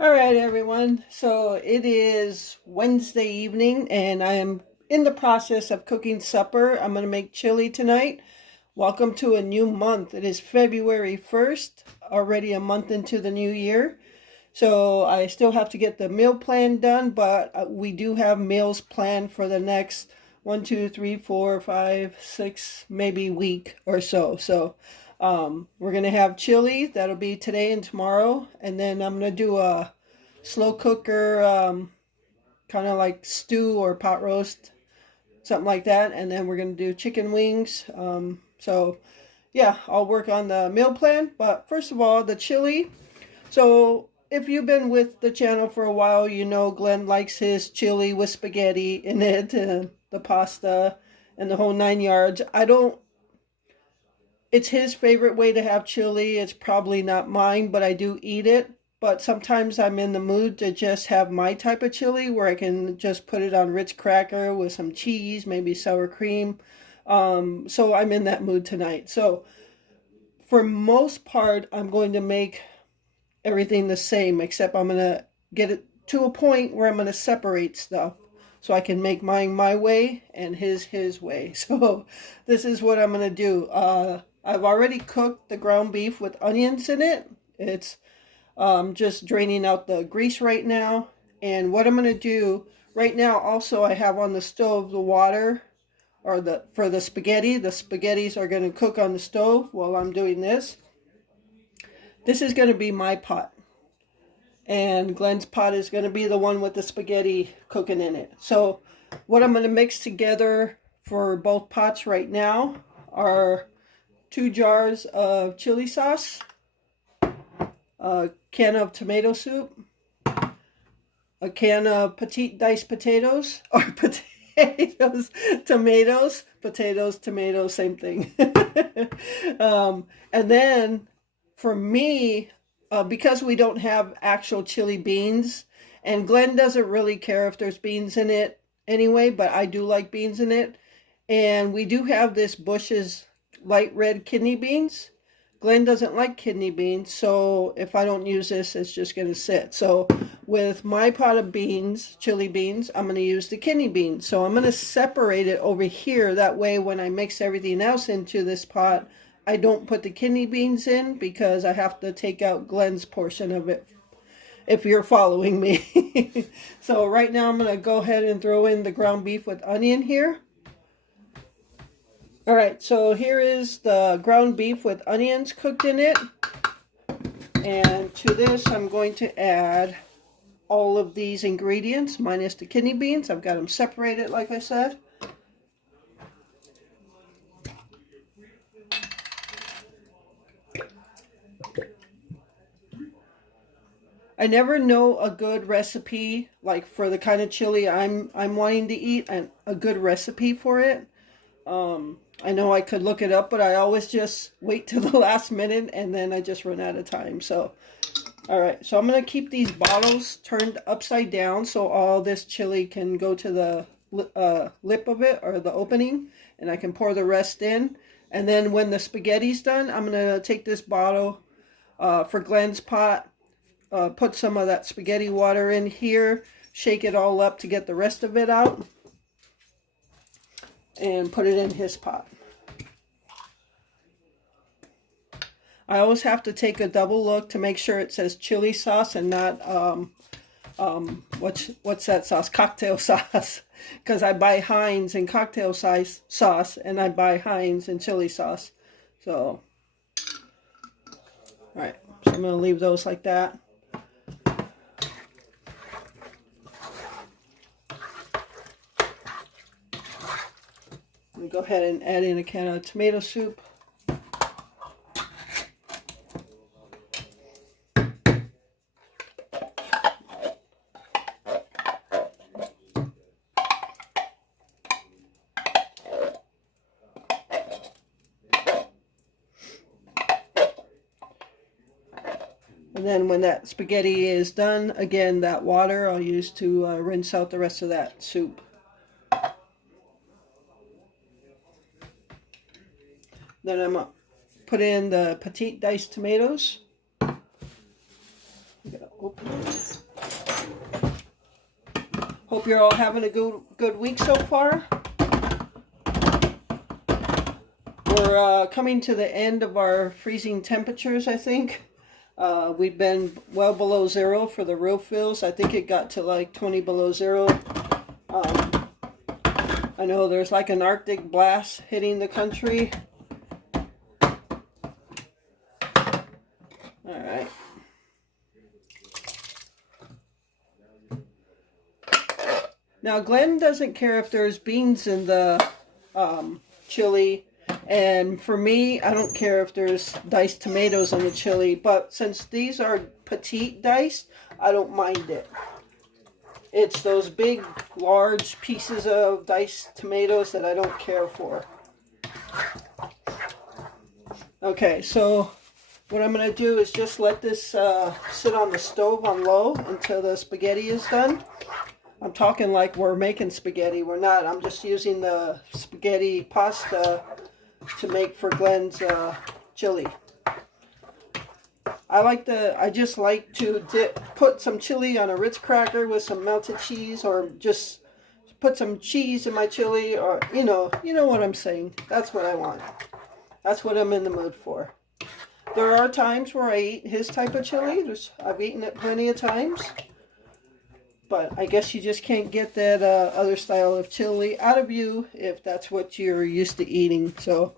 All right, everyone. So it is Wednesday evening, and I am in the process of cooking supper. I'm going to make chili tonight. Welcome to a new month. It is February 1st, already a month into the new year. So I still have to get the meal plan done, but we do have meals planned for the next 1, 2, 3, 4, 5, 6, maybe week or so. We're gonna have chili. That'll be today and tomorrow, and then I'm gonna do a slow cooker, kind of like stew or pot roast, something like that. And then we're gonna do chicken wings. Yeah, I'll work on the meal plan. But first of all, the chili. So if you've been with the channel for a while, you know Glenn likes his chili with spaghetti in it, and the pasta, and the whole 9 yards. I don't. It's his favorite way to have chili. It's probably not mine, but I do eat it. But sometimes I'm in the mood to just have my type of chili where I can just put it on Ritz cracker with some cheese, maybe sour cream. So I'm in that mood tonight. So for most part, I'm going to make everything the same, except I'm going to get it to a point where I'm going to separate stuff so I can make mine my way and his way. So this is what I'm going to do. I've already cooked the ground beef with onions in it. It's just draining out the grease right now. And what I'm going to do right now, also I have on the stove the water for the spaghetti. The spaghettis are going to cook on the stove while I'm doing this. This is going to be my pot. And Glenn's pot is going to be the one with the spaghetti cooking in it. So what I'm going to mix together for both pots right now are 2 jars of chili sauce, a can of tomato soup, a can of petite diced potatoes, or tomatoes, same thing. And then for me, because we don't have actual chili beans, and Glenn doesn't really care if there's beans in it anyway, but I do like beans in it. And we do have this Bush's light red kidney beans. Glenn doesn't like kidney beans, so if I don't use this, it's just going to sit. So with my pot of beans, chili beans, I'm going to use the kidney beans. So I'm going to separate it over here. That way when I mix everything else into this pot, I don't put the kidney beans in because I have to take out Glenn's portion of it, if you're following me. So right now I'm going to go ahead and throw in the ground beef with onion here. All right, so here is the ground beef with onions cooked in it. And to this, I'm going to add all of these ingredients, minus the kidney beans. I've got them separated, like I said. I never know a good recipe, like for the kind of chili I'm wanting to eat, and a good recipe for it. I know I could look it up, but I always just wait till the last minute and then I just run out of time. So, all right. So I'm going to keep these bottles turned upside down so all this chili can go to the lip of it, or the opening, and I can pour the rest in. And then when the spaghetti's done, I'm going to take this bottle for Glenn's pot, put some of that spaghetti water in here, shake it all up to get the rest of it out, and put it in his pot. I always have to take a double look to make sure it says chili sauce and not what's that sauce? Cocktail sauce. Because I buy Heinz in cocktail size sauce, and I buy Heinz in chili sauce. So, all right. So I'm going to leave those like that. Go ahead and add in a can of tomato soup. And then when that spaghetti is done, again, that water I'll use to rinse out the rest of that soup. Then I'm going to put in the petite diced tomatoes. I'm going to open it. Hope you're all having a good week so far. We're coming to the end of our freezing temperatures, I think. We've been well below zero for the real feels. I think it got to like 20 below zero. I know there's like an Arctic blast hitting the country. Alright. Now Glenn doesn't care if there's beans in the chili. And for me, I don't care if there's diced tomatoes on the chili, but since these are petite diced, I don't mind it. It's those big, large pieces of diced tomatoes that I don't care for. Okay, so what I'm going to do is just let this sit on the stove on low until the spaghetti is done. I'm talking like we're making spaghetti. We're not. I'm just using the spaghetti pasta to make for Glenn's chili. I just like to put some chili on a Ritz cracker with some melted cheese, or just put some cheese in my chili, or you know what I'm saying. That's what I want. That's what I'm in the mood for. There are times where I eat his type of chili. I've eaten it plenty of times. But I guess you just can't get that other style of chili out of you if that's what you're used to eating. So,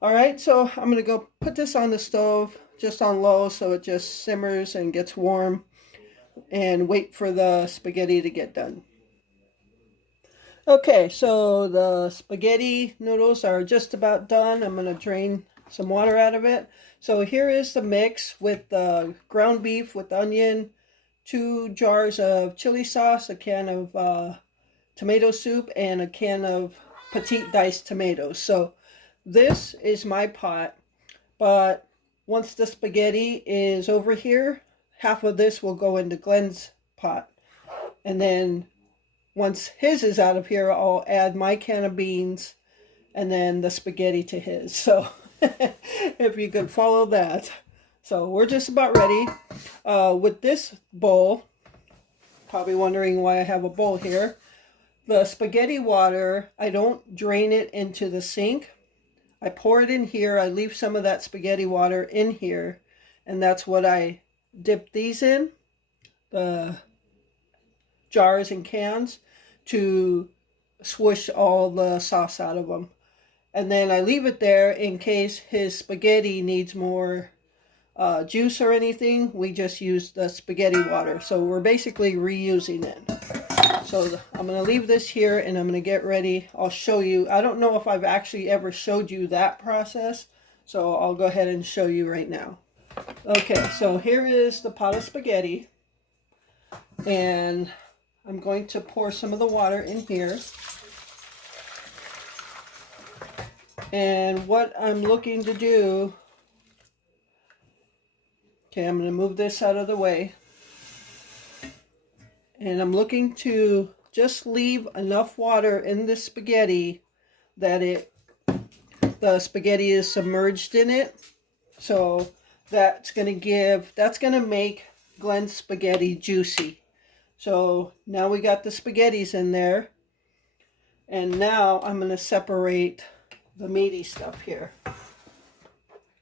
alright, so I'm going to go put this on the stove just on low so it just simmers and gets warm. And wait for the spaghetti to get done. Okay, so the spaghetti noodles are just about done. I'm going to drain some water out of it. So here is the mix with the ground beef with onion, 2 jars of chili sauce, a can of tomato soup, and a can of petite diced tomatoes. So this is my pot, but once the spaghetti is over here, half of this will go into Glenn's pot. And then once his is out of here, I'll add my can of beans and then the spaghetti to his. So if you can follow that. So we're just about ready. With this bowl, probably wondering why I have a bowl here. The spaghetti water, I don't drain it into the sink. I pour it in here. I leave some of that spaghetti water in here. And that's what I dip these in, the jars and cans, to swish all the sauce out of them. And then I leave it there in case his spaghetti needs more juice or anything. We just use the spaghetti water, so we're basically reusing it. So I'm going to leave this here and I'm going to get ready. I'll show you. I don't know if I've actually ever showed you that process, so I'll go ahead and show you right now. Okay, so here is the pot of spaghetti, and I'm going to pour some of the water in here. And what I'm looking to do, okay, I'm going to move this out of the way. And I'm looking to just leave enough water in the spaghetti that the spaghetti is submerged in it. So that's going to make Glenn's spaghetti juicy. So now we got the spaghettis in there. And now I'm going to separate the meaty stuff here.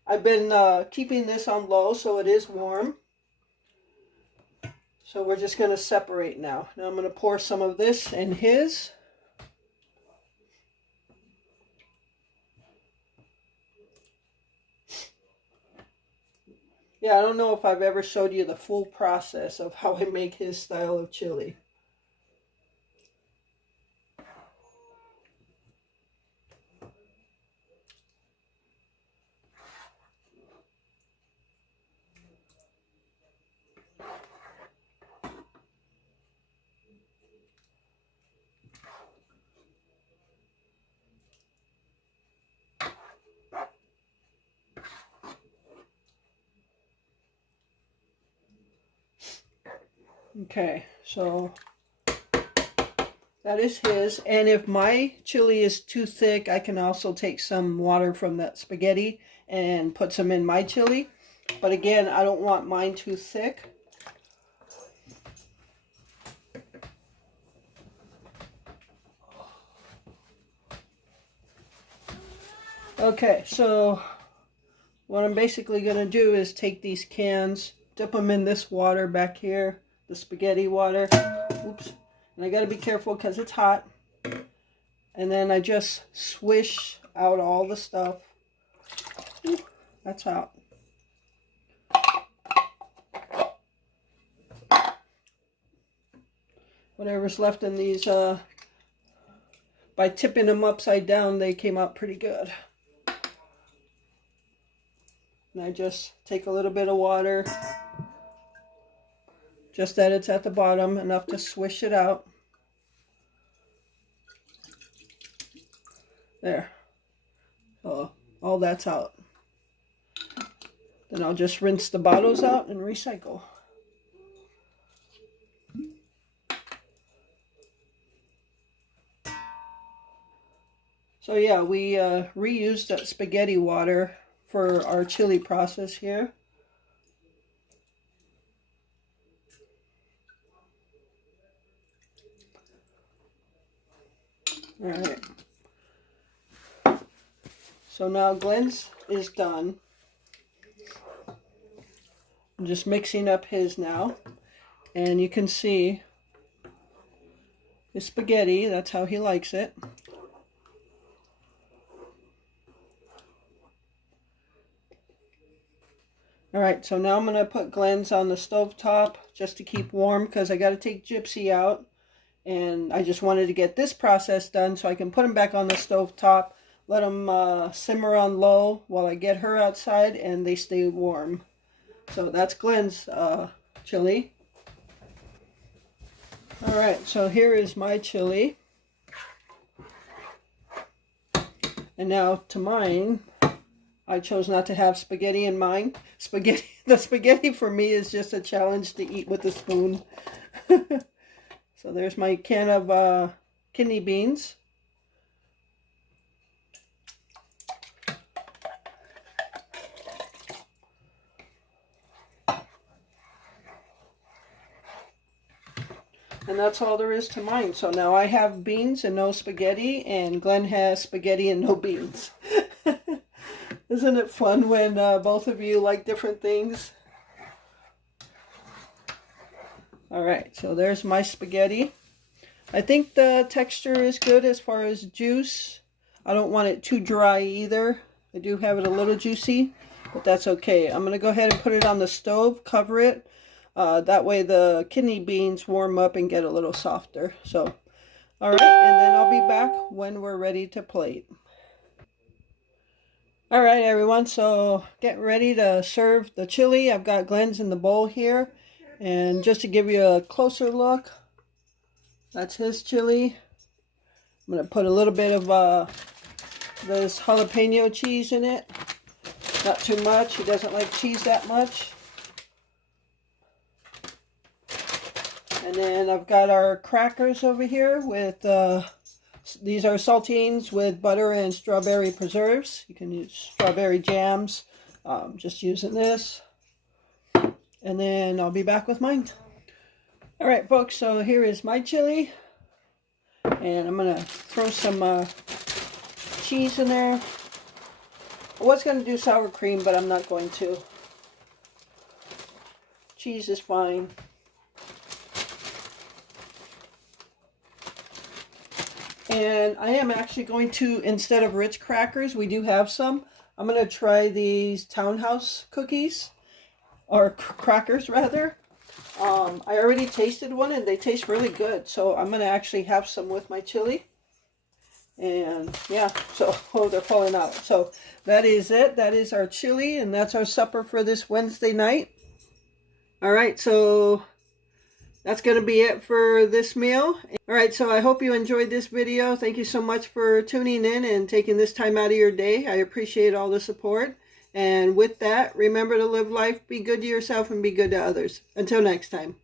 I've been keeping this on low so it is warm. So we're just going to separate now. Now I'm going to pour some of this in his. Yeah, I don't know if I've ever showed you the full process of how I make his style of chili. Okay, so that is his. And if my chili is too thick, I can also take some water from that spaghetti and put some in my chili. But again, I don't want mine too thick. Okay, so what I'm basically going to do is take these cans, dip them in this water back here, the spaghetti water. Oops. And I got to be careful because it's hot. And then I just swish out all the stuff. Ooh, that's out. Whatever's left in these, by tipping them upside down, they came out pretty good. And I just take a little bit of water, just that it's at the bottom, enough to swish it out. There. So all that's out. Then I'll just rinse the bottles out and recycle. So yeah, we reused that spaghetti water for our chili process here. All right. So now Glenn's is done. I'm just mixing up his now. And you can see his spaghetti, that's how he likes it. Alright, so now I'm going to put Glenn's on the stovetop just to keep warm because I got to take Gypsy out. And I just wanted to get this process done so I can put him back on the stovetop, let him simmer on low while I get her outside and they stay warm. So that's Glenn's chili. Alright, so here is my chili. And now to mine. I chose not to have spaghetti in mine. The spaghetti for me is just a challenge to eat with a spoon. So there's my can of kidney beans. And that's all there is to mine. So now I have beans and no spaghetti, and Glenn has spaghetti and no beans. Isn't it fun when both of you like different things? Alright, so there's my spaghetti. I think the texture is good as far as juice. I don't want it too dry either. I do have it a little juicy, but that's okay. I'm going to go ahead and put it on the stove, cover it. That way the kidney beans warm up and get a little softer. So, alright, and then I'll be back when we're ready to plate. Alright everyone, so get ready to serve the chili. I've got Glenn's in the bowl here. And just to give you a closer look, that's his chili. I'm going to put a little bit of this jalapeno cheese in it. Not too much. He doesn't like cheese that much. And then I've got our crackers over here with, these are saltines with butter and strawberry preserves. You can use strawberry jams. Just using this. And then I'll be back with mine. Alright folks, so here is my chili. And I'm going to throw some cheese in there. I was going to do sour cream, but I'm not going to. Cheese is fine. And I am actually going to, instead of Ritz crackers, we do have some. I'm going to try these Townhouse cookies. Or crackers rather. I already tasted one and they taste really good. So I'm going to actually have some with my chili. And yeah, so oh, they're falling out. So that is it. That is our chili and that's our supper for this Wednesday night. Alright, so that's going to be it for this meal. Alright, so I hope you enjoyed this video. Thank you so much for tuning in and taking this time out of your day. I appreciate all the support. And with that, remember to live life, be good to yourself, and be good to others. Until next time.